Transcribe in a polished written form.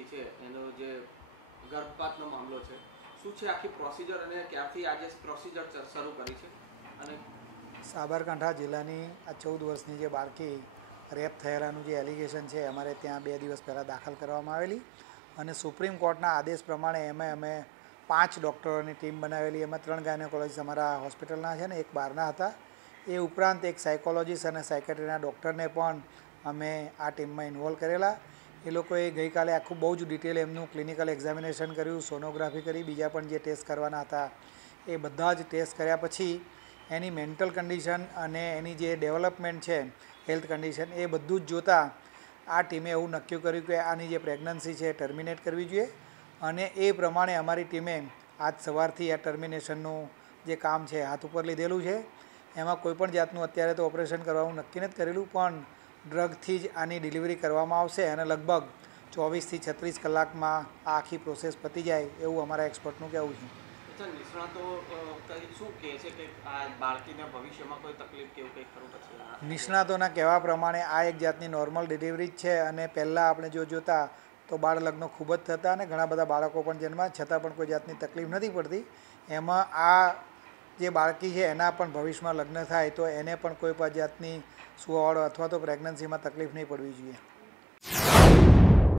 બાળકી છે એનો જે ગર્ભપાતનો મામલો છે, શું છે આખી પ્રોસિજર અને ક્યારથી આજે પ્રોસિજર શરૂ કરી છે? અને સાબરકાંઠા જિલ્લાની આ 14 વર્ષની જે બાળકી રેપ થયેલાનું જે એલિગેશન છે અમારે ત્યાં 2 દિવસ પહેલાં દાખલ કરવામાં આવેલી અને સુપ્રીમ કોર્ટના આદેશ પ્રમાણે અમે 5 ડૉક્ટરોની ટીમ બનાવેલી. એમાં 3 ગાયનેકોલોજીસ્ટ અમારા હોસ્પિટલના છે ને એક બહારના હતા. એ ઉપરાંત એક સાયકોલોજીસ્ટ અને સાયકેટ્રીના ડૉક્ટરને પણ અમે આ ટીમમાં ઇન્વોલ્વ કરેલા. એ લોકોએ ગઈકાલે આખું બહુ જ ડિટેલ એમનું ક્લિનિકલ એક્ઝામિનેશન કર્યું, સોનોગ્રાફી કરી, બીજા પણ જે ટેસ્ટ કરવાના હતા એ બધા જ ટેસ્ટ કર્યા પછી એની મેન્ટલ કન્ડિશન અને એની જે ડેવલપમેન્ટ છે હેલ્થ કન્ડિશન એ બધું જ જોતાં આ ટીમે એવું નક્કી કર્યું કે આની જે પ્રેગ્નન્સી છે એ ટર્મિનેટ કરવી જોઈએ અને એ પ્રમાણે અમારી ટીમે આજ સવારથી આ ટર્મિનેશનનું જે કામ છે હાથ ઉપર લીધેલું છે. એમાં કોઈપણ જાતનું અત્યારે તો ઓપરેશન કરવાનું નક્કી નથી કરેલું, પણ ડ્રગથી જ આની ડિલિવરી કરવામાં આવશે અને લગભગ 24થી 36 કલાકમાં આ આખી પ્રોસેસ પતી જાય એવું અમારા એક્સપર્ટનું કહેવું છે. નિષ્ણાતો શું કહે છે કે આ બાળકીને ભવિષ્યમાં કોઈ તકલીફ કે એવું કંઈ ખરું પછી? નિષ્ણાતોના કહેવા પ્રમાણે આ એક જાતની નોર્મલ ડિલિવરી જ છે અને પહેલાં આપણે જોતા તો બાળ લગ્નો ખૂબ જ થતા અને ઘણા બધા બાળકો પણ જન્મ્યા, છતાં પણ કોઈ જાતની તકલીફ નથી પડતી. એમાં આ જે બાળકી છે એના પણ ભવિષ્યમાં લગ્ન થાય તો એને પણ કોઈ પણ જાતની સુવાળો અથવા તો પ્રેગ્નન્સીમાં તકલીફ નહીં પડવી જોઈએ.